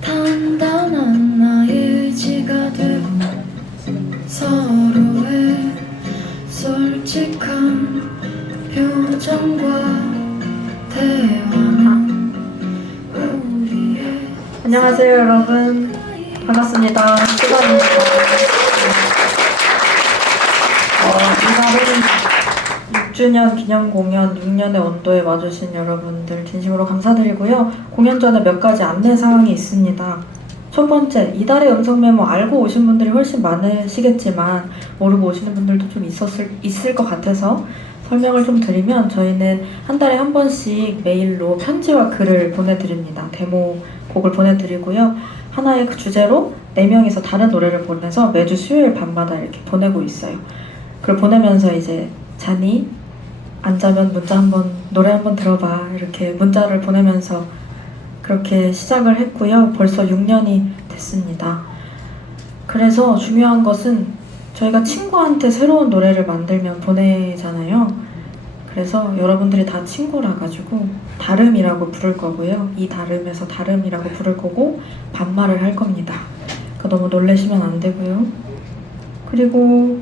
단단한 나의 의지가 되고 서로의 솔직한 표정과 대화는 우리의 안녕하세요 여러분, 반갑습니다. 수건입니다. 이날은 6주년 기념 공연 6년의 온도에 와주신 여러분들 진심으로 감사드리고요. 공연 전에 몇 가지 안내 사항이 있습니다. 첫 번째, 이달의 음성 메모 알고 오신 분들이 훨씬 많으시겠지만 모르고 오시는 분들도 좀 있을 것 같아서 설명을 좀 드리면, 저희는 한 달에 한 번씩 메일로 편지와 글을 보내드립니다. 데모곡을 보내드리고요. 하나의 그 주제로 4명이서 다른 노래를 보내서 매주 수요일 밤마다 이렇게 보내고 있어요. 그걸 보내면서 이제 자니? 안 자면 노래 한번 들어봐, 이렇게 문자를 보내면서 그렇게 시작을 했고요. 벌써 6년이 됐습니다. 그래서 중요한 것은 저희가 친구한테 새로운 노래를 만들면 보내잖아요. 그래서 여러분들이 다 친구라 가지고 다름이라고 부를 거고요. 이 다름에서 다름이라고 부를 거고 반말을 할 겁니다. 그러니까 너무 놀라시면 안 되고요. 그리고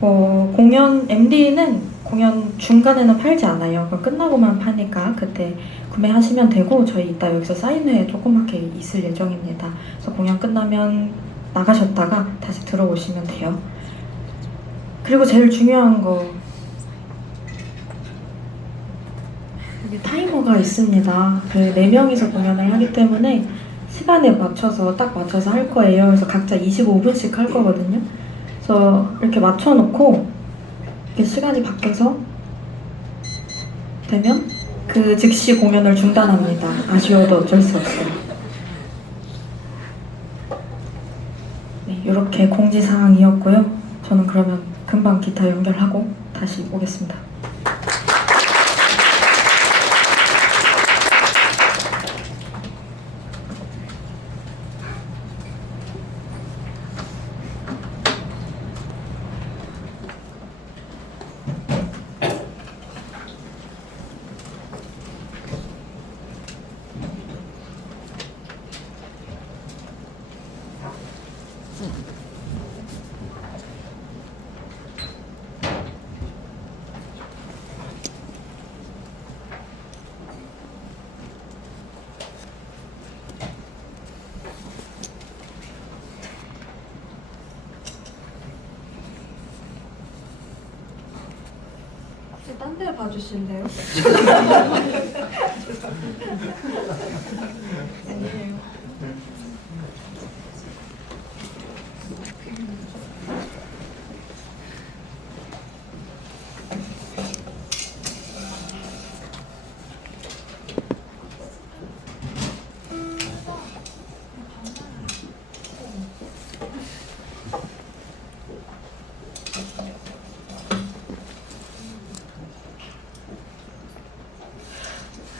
공연 MD는 공연 중간에는 팔지 않아요. 끝나고만 파니까 그때 구매하시면 되고, 저희 이따 여기서 사인회 조그맣게 있을 예정입니다. 그래서 공연 끝나면 나가셨다가 다시 들어오시면 돼요. 그리고 제일 중요한 거, 여기 타이머가 있습니다. 그 4명이서 공연을 하기 때문에 시간에 딱 맞춰서 할 거예요. 그래서 각자 25분씩 할 거거든요. 그래서 이렇게 맞춰놓고 이렇게 시간이 바뀌어서 되면 그 즉시 공연을 중단합니다. 아쉬워도 어쩔 수 없어요. 네, 이렇게 공지사항이었고요. 저는 그러면 금방 기타 연결하고 다시 오겠습니다. 딴 데 봐주실래요? 아니에요.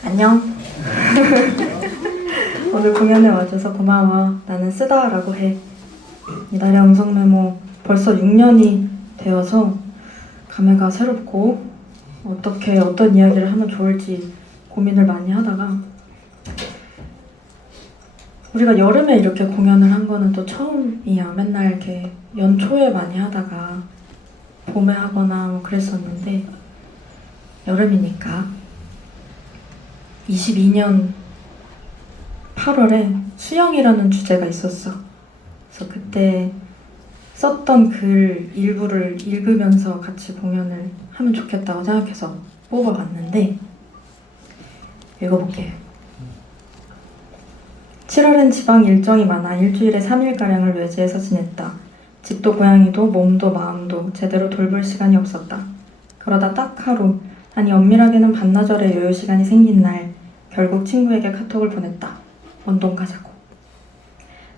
안녕. 오늘 공연에 와줘서 고마워. 나는 쓰다라고 해. 이달의 음성 메모 벌써 6년이 되어서 감회가 새롭고 어떤 이야기를 하면 좋을지 고민을 많이 하다가, 우리가 여름에 이렇게 공연을 한 거는 또 처음이야. 맨날 이렇게 연초에 많이 하다가 봄에 하거나 뭐 그랬었는데, 여름이니까 22년 8월에 수영이라는 주제가 있었어. 그래서 그때 썼던 글 일부를 읽으면서 같이 공연을 하면 좋겠다고 생각해서 뽑아봤는데, 읽어볼게요. 7월엔 지방 일정이 많아 일주일에 3일가량을 외지에서 지냈다. 집도 고양이도 몸도 마음도 제대로 돌볼 시간이 없었다. 그러다 딱 하루, 아니 엄밀하게는 반나절의 여유 시간이 생긴 날, 결국 친구에게 카톡을 보냈다. 원동 가자고.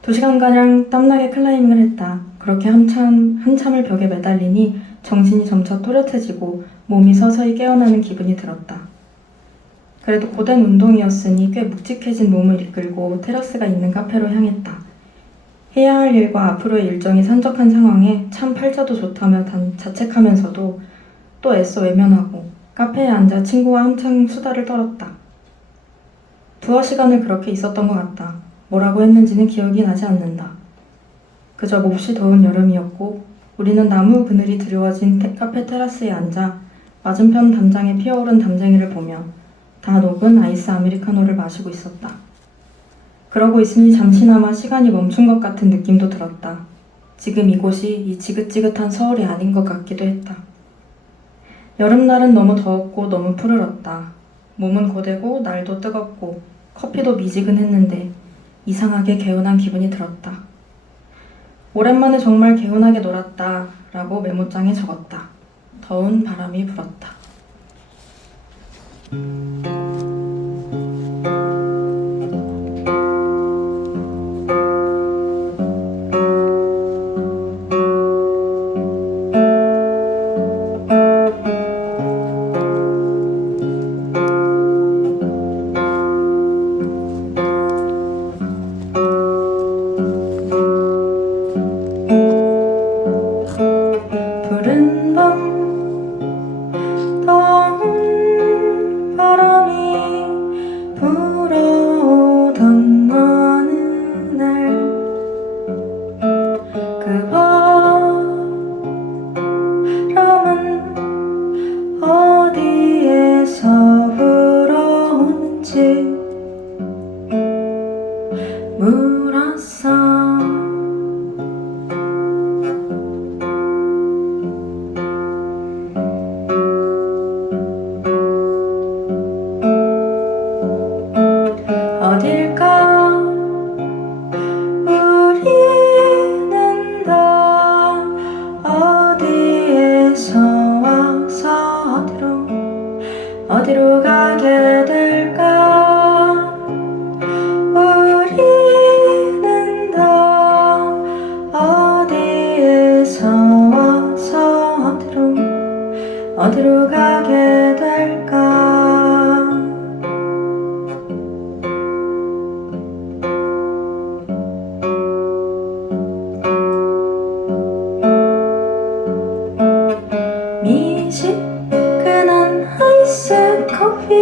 2시간가량 땀나게 클라이밍을 했다. 그렇게 한참을 벽에 매달리니 정신이 점차 또렷해지고 몸이 서서히 깨어나는 기분이 들었다. 그래도 고된 운동이었으니 꽤 묵직해진 몸을 이끌고 테라스가 있는 카페로 향했다. 해야 할 일과 앞으로의 일정이 산적한 상황에 참 팔자도 좋다며 자책하면서도 또 애써 외면하고 카페에 앉아 친구와 한창 수다를 떨었다. 두어 시간을 그렇게 있었던 것 같다. 뭐라고 했는지는 기억이 나지 않는다. 그저 몹시 더운 여름이었고 우리는 나무 그늘이 드리워진 카페 테라스에 앉아 맞은편 담장에 피어오른 담쟁이를 보며 다 녹은 아이스 아메리카노를 마시고 있었다. 그러고 있으니 잠시나마 시간이 멈춘 것 같은 느낌도 들었다. 지금 이곳이 이 지긋지긋한 서울이 아닌 것 같기도 했다. 여름날은 너무 더웠고 너무 푸르렀다. 몸은 고되고 날도 뜨겁고 커피도 미지근했는데 이상하게 개운한 기분이 들었다. 오랜만에 정말 개운하게 놀았다 라고 메모장에 적었다. 더운 바람이 불었다. 푸른 밤 더운 바람이 불어오던 어느 날 그 바람은 어디에서 불어오는지 물었어. 어딜까 우리는 다 어디에서 와서 어디로 가게 될까. 우리는 다 어디에서 와서 어디로 가게 될까. 미지근한 아이스 커피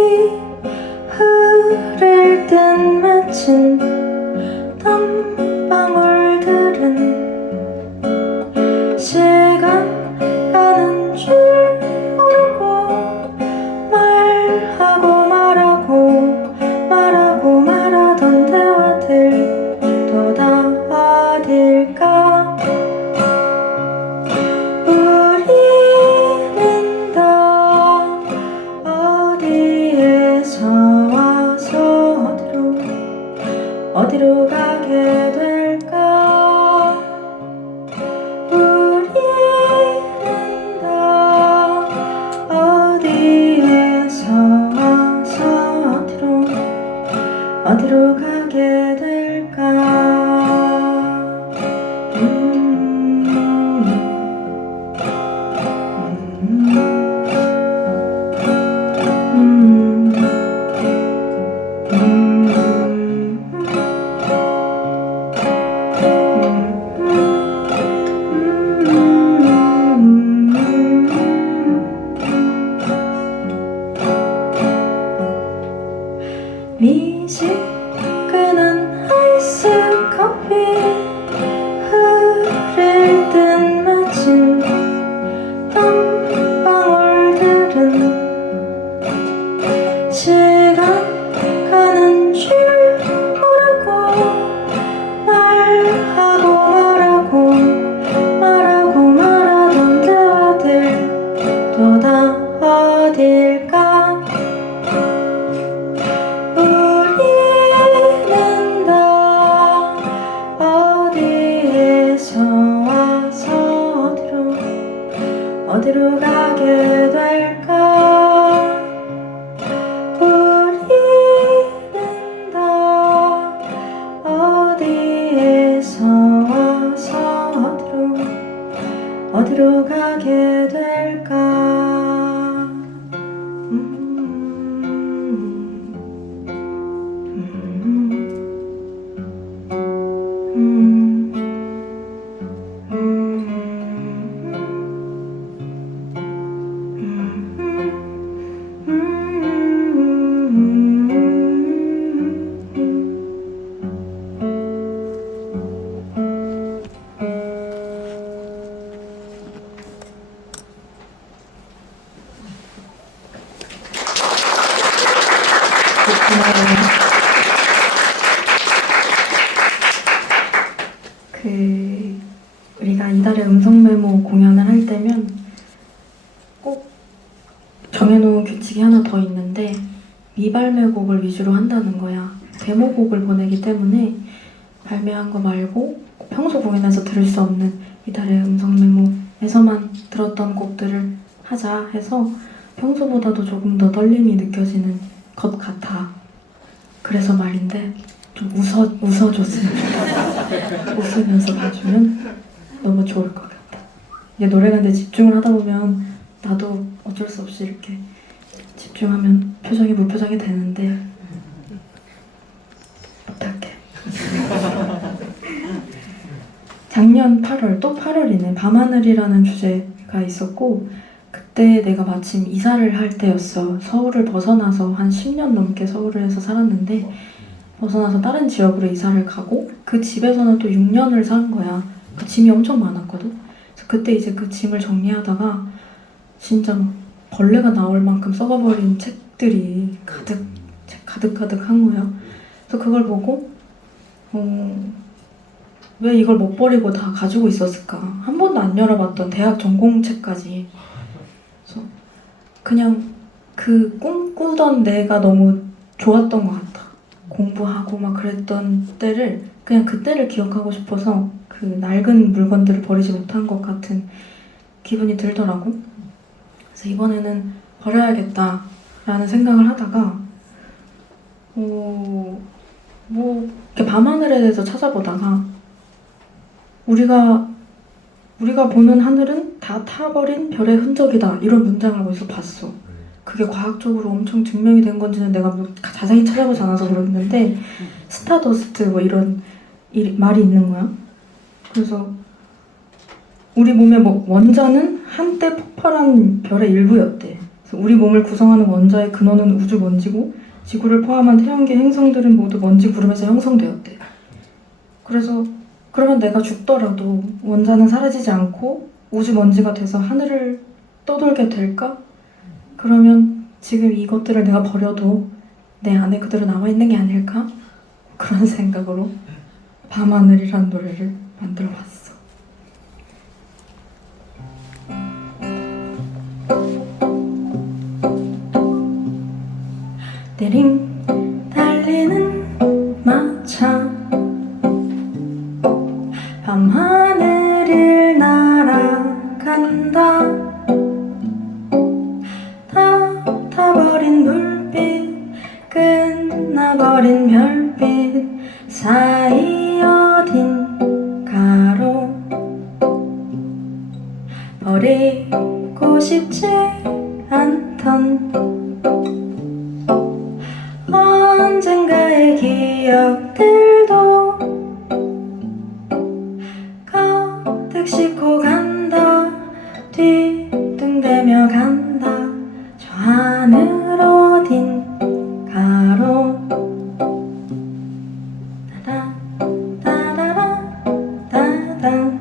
흐를 듯 맺힌 땀방울들은 시간 가는 줄 모르고 말하고 말하던 대화들 또 다 어딜까. 우리는 다 어디에서 와서 어디로 가게 될까. 우리는 다 어디에서 와서 어디로 가게 될까. 미지근한 아이스 우리가 이달의 음성 메모 공연을 할 때면 꼭 정해놓은 규칙이 하나 더 있는데 미발매곡을 위주로 한다는 거야. 데모곡을 보내기 때문에 발매한 거 말고 평소 공연에서 들을 수 없는 이달의 음성 메모에서만 들었던 곡들을 하자 해서 평소보다도 조금 더 떨림이 느껴지는 것 같아. 그래서 말인데 좀 웃어줬으면 좋겠다. 웃으면서 봐주면 너무 좋을 것 같다. 이게 노래가 근데 집중을 하다 보면 나도 어쩔 수 없이 이렇게 집중하면 표정이 무표정이 되는데 부탁해. 작년 8월, 또 8월이네. 밤하늘이라는 주제가 있었고 그때 내가 마침 이사를 할 때였어. 서울을 벗어나서 한 10년 넘게 서울에서 살았는데 벗어나서 다른 지역으로 이사를 가고 그 집에서는 또 6년을 산 거야. 그 짐이 엄청 많았거든. 그래서 그때 이제 그 짐을 정리하다가 진짜 막 벌레가 나올 만큼 썩어버린 책들이 가득한 거야. 그래서 그걸 보고 왜 이걸 못 버리고 다 가지고 있었을까? 한 번도 안 열어봤던 대학 전공책까지. 그래서 그냥 그 꿈꾸던 내가 너무 좋았던 것 같아. 공부하고 막 그랬던 때를 그냥 그때를 기억하고 싶어서 그 낡은 물건들을 버리지 못한 것 같은 기분이 들더라고. 그래서 이번에는 버려야겠다라는 생각을 하다가 이렇게 밤하늘에 대해서 찾아보다가 우리가 보는 하늘은 다 타버린 별의 흔적이다 이런 문장을 어디서 봤어. 그게 과학적으로 엄청 증명이 된 건지는 내가 뭐 자세히 찾아보지 않아서 그러는데 스타더스트 뭐 이런 말이 있는 거야. 그래서 우리 몸의 원자는 한때 폭발한 별의 일부였대. 그래서 우리 몸을 구성하는 원자의 근원은 우주 먼지고 지구를 포함한 태양계 행성들은 모두 먼지 구름에서 형성되었대. 그래서 그러면 내가 죽더라도 원자는 사라지지 않고 우주 먼지가 돼서 하늘을 떠돌게 될까? 그러면 지금 이것들을 내가 버려도 내 안에 그대로 남아있는 게 아닐까? 그런 생각으로 밤하늘이란 노래를 만들어봤어. 내림 달리는 마차 밤하늘을 날아간다. 다 타버린 불빛 끝나버린 별빛 사이 어딘가로 버리고 싶지 않던 언젠가의 기억들도 가득 싣고 간다. 뒤뚱대며 간다. 저 하늘 어딘가로 따라 따라라 따단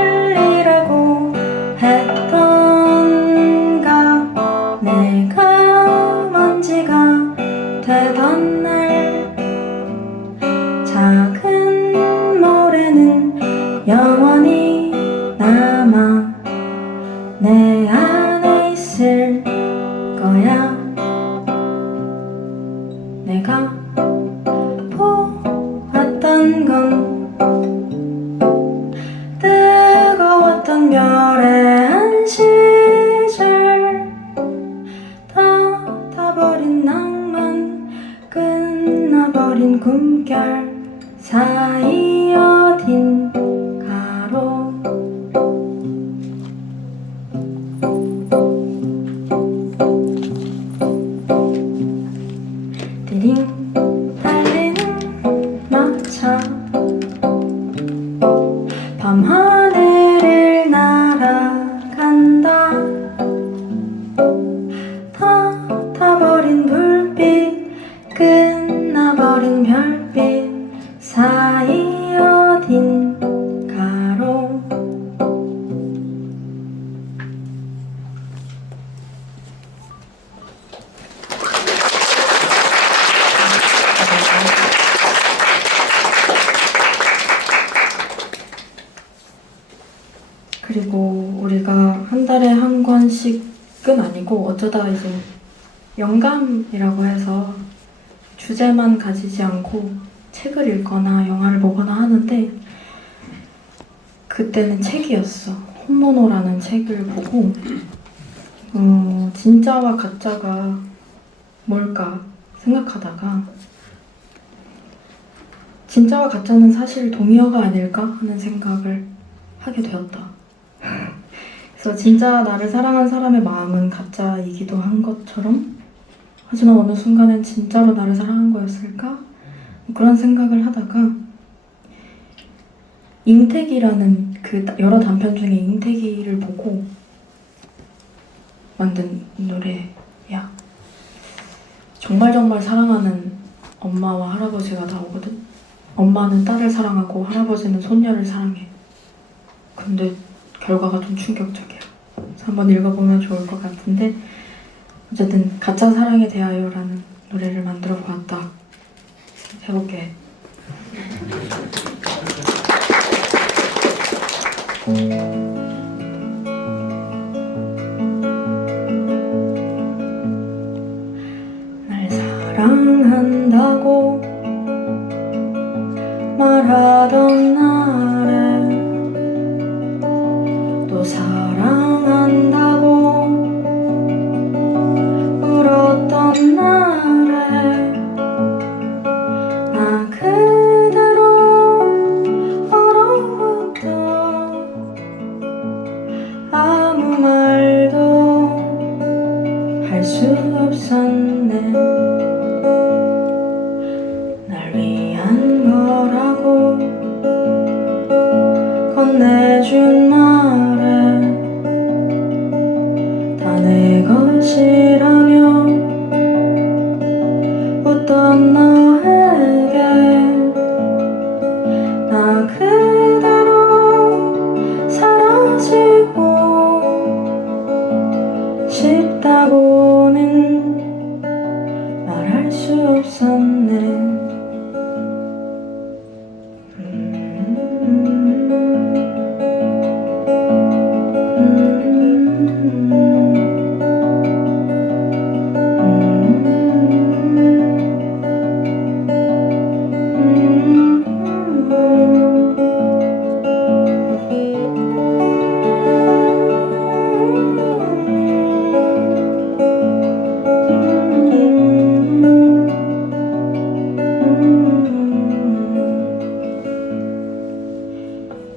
폭발이라고 했던가 내가 먼지가 되던 날 작은 모래는 영원히 남아 내 안에 있을 거야. 내가 보았던 건 뜨거웠던 별의 한 시절 다 타버린 낭만 끝나버린 꿈결 사이 어딘가로 띠링 달리는 마차 밤하늘을 날아간다. 다 타버린 불빛 붉은 별빛 사이 어딘가로 그리고 우리가 한 달에 한 권씩은 아니고 어쩌다 이제 영감이라고 해서 주제만 가지지 않고 책을 읽거나 영화를 보거나 하는데 그때는 책이었어. 혼모노라는 책을 보고 진짜와 가짜가 뭘까 생각하다가 진짜와 가짜는 사실 동의어가 아닐까 하는 생각을 하게 되었다. 그래서 진짜 나를 사랑한 사람의 마음은 가짜이기도 한 것처럼 하지만 어느 순간엔 진짜로 나를 사랑한 거였을까? 그런 생각을 하다가 잉태기라는 그 여러 단편 중에 잉태기를 보고 만든 노래야. 정말 사랑하는 엄마와 할아버지가 나오거든. 엄마는 딸을 사랑하고 할아버지는 손녀를 사랑해. 근데 결과가 좀 충격적이야. 그래서 한번 읽어보면 좋을 것 같은데 어쨌든 가짜 사랑에 대하여라는 노래를 만들어 보았다. 해볼게. 날 사랑한다고 말하던 날에 또 사랑한다고 울었던 날에 나 그대로 얼어붙어 아무 말도 할 수 없었네. 날 위한 거라고 건네준 말에 다 내 것이라며 웃던 너에게 나 그대로 사라지고 싶다고는 말할 수 없었네.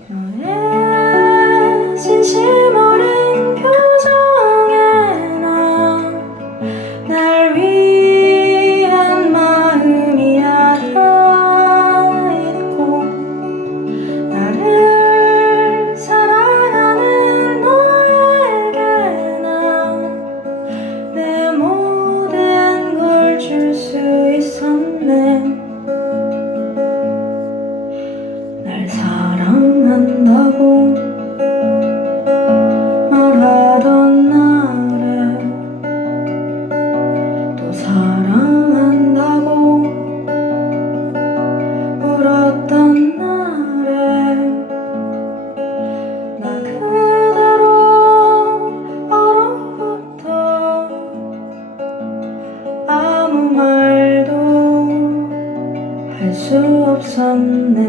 너의 진심 어린 표정에 날 위한 마음이야 다 있고 나를 사랑하는 너에게 내 모든 걸 줄 수 있었네. 날 사랑한다고 말하던 날에 또 사랑한다고 울었던 날에 나 그대로 얼어붙어 아무 말도 할 수 없었네.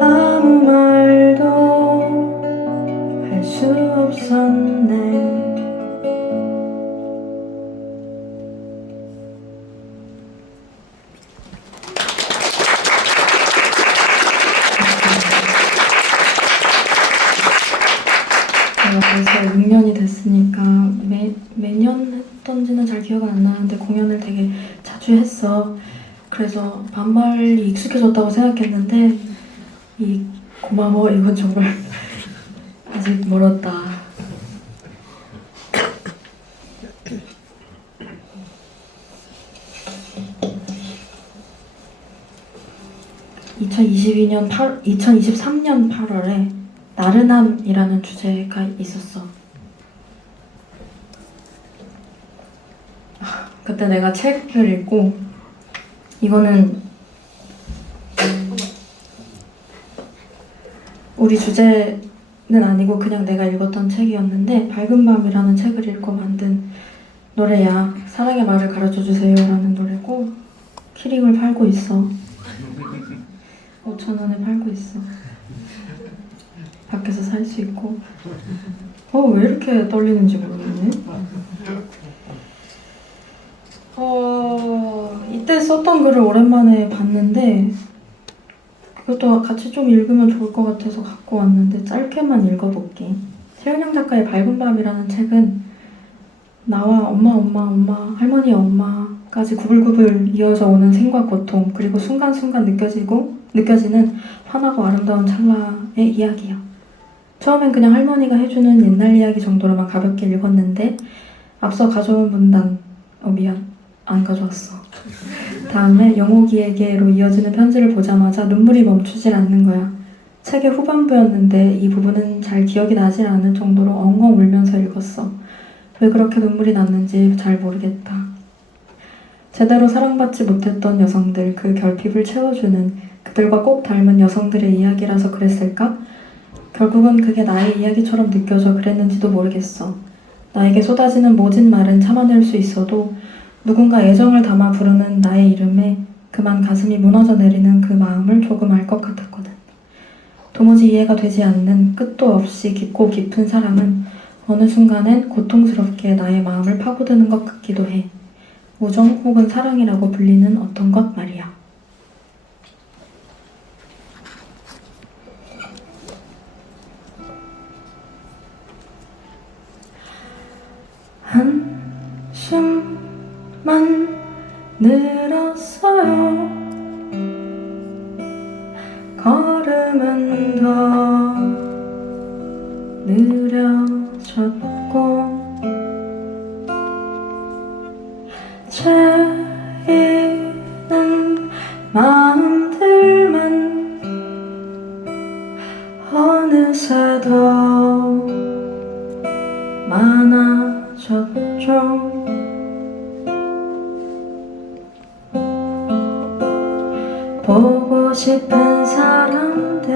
아무 말도 할 수 없었네. 제가 벌써 6년이 됐으니까 매년 했던지는 잘 기억은 안 나는데 공연을 되게 자주 했어. 그래서 반말이 익숙해졌다고 생각했는데 이 고마워 이건 정말 아직 멀었다. 2023년 8월에 나른함이라는 주제가 있었어. 그때 내가 책을 읽고, 이거는 우리 주제는 아니고 그냥 내가 읽었던 책이었는데, 밝은 밤이라는 책을 읽고 만든 노래야. 사랑의 말을 가르쳐주세요 라는 노래고, 키링을 팔고 있어. 5,000원에 팔고 있어. 밖에서 살 수 있고. 왜 이렇게 떨리는지 모르겠네. 이때 썼던 글을 오랜만에 봤는데, 그것도 같이 좀 읽으면 좋을 것 같아서 갖고 왔는데 짧게만 읽어볼게. 최은영 작가의 밝은 밤이라는 책은 나와 엄마, 할머니의 엄마까지 구불구불 이어져 오는 생과 고통, 그리고 순간순간 느껴지는 환하고 아름다운 찰나의 이야기야. 처음엔 그냥 할머니가 해주는 옛날 이야기 정도로만 가볍게 읽었는데, 앞서 가져온 문단, 미안, 안 가져왔어. 다음에 영옥이에게로 이어지는 편지를 보자마자 눈물이 멈추질 않는 거야. 책의 후반부였는데 이 부분은 잘 기억이 나질 않을 정도로 엉엉 울면서 읽었어. 왜 그렇게 눈물이 났는지 잘 모르겠다. 제대로 사랑받지 못했던 여성들, 그 결핍을 채워주는 그들과 꼭 닮은 여성들의 이야기라서 그랬을까? 결국은 그게 나의 이야기처럼 느껴져 그랬는지도 모르겠어. 나에게 쏟아지는 모진 말은 참아낼 수 있어도 누군가 애정을 담아 부르는 나의 이름에 그만 가슴이 무너져 내리는 그 마음을 조금 알 것 같았거든. 도무지 이해가 되지 않는 끝도 없이 깊고 깊은 사랑은 어느 순간엔 고통스럽게 나의 마음을 파고드는 것 같기도 해. 우정 혹은 사랑이라고 불리는 어떤 것 말이야. 한숨만 늘었어요. 걸음은 더 느려졌고 채이는 마음들만 어느새 더 많아졌죠. 보고 싶은 사람들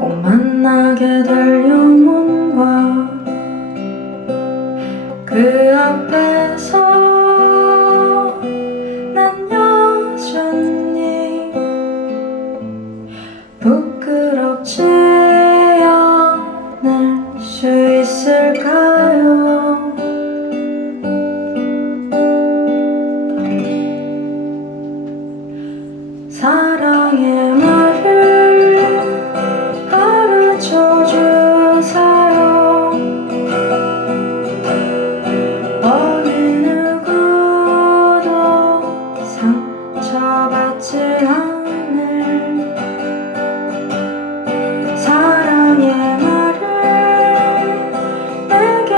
꼭 만나게 될 영혼과 그 앞에서 난 여전히 부끄럽지 않을 수 있을까요? 사랑의 말을 가르쳐주세요. 어느 누구도 상처받지 않을 사랑의 말을 내게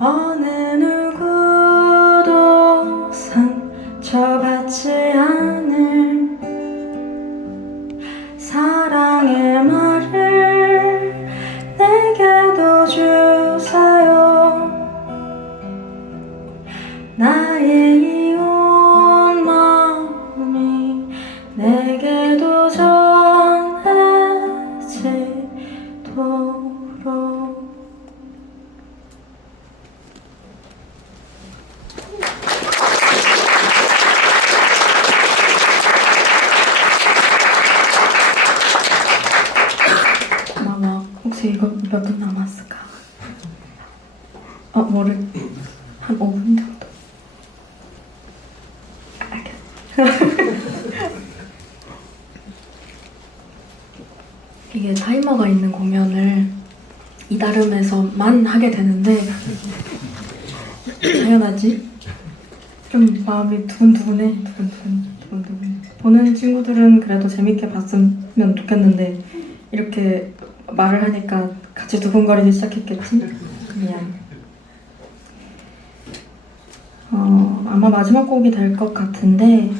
어느 누구도 상처받지 않을 사랑의 말을 내게도 주세요. 나의 이온 마음이 내게도 전해지도록. 마마, 혹시 이거 몇 분 남았을까? 모를 한 5분 정도. 이게 타이머가 있는 공연을 이다름에서만 하게 되는데 당연하지? 좀 마음이 두근두근해. 두근두근. 보는 친구들은 그래도 재밌게 봤으면 좋겠는데 이렇게 말을 하니까 같이 두근거리기 시작했겠지? 그냥 아마 마지막 곡이 될 것 같은데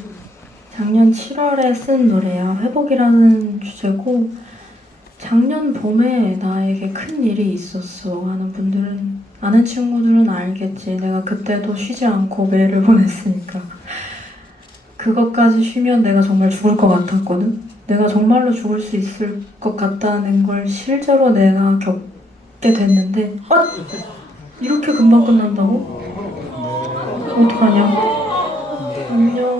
작년 7월에 쓴 노래야. 회복이라는 주제고 작년 봄에 나에게 큰 일이 있었어 하는 분들은, 아는 친구들은 알겠지. 내가 그때도 쉬지 않고 메일을 보냈으니까. 그것까지 쉬면 내가 정말 죽을 것 같았거든. 내가 정말로 죽을 수 있을 것 같다는 걸 실제로 내가 겪게 됐는데 이렇게 금방 끝난다고? 어떡하냐. 안녕.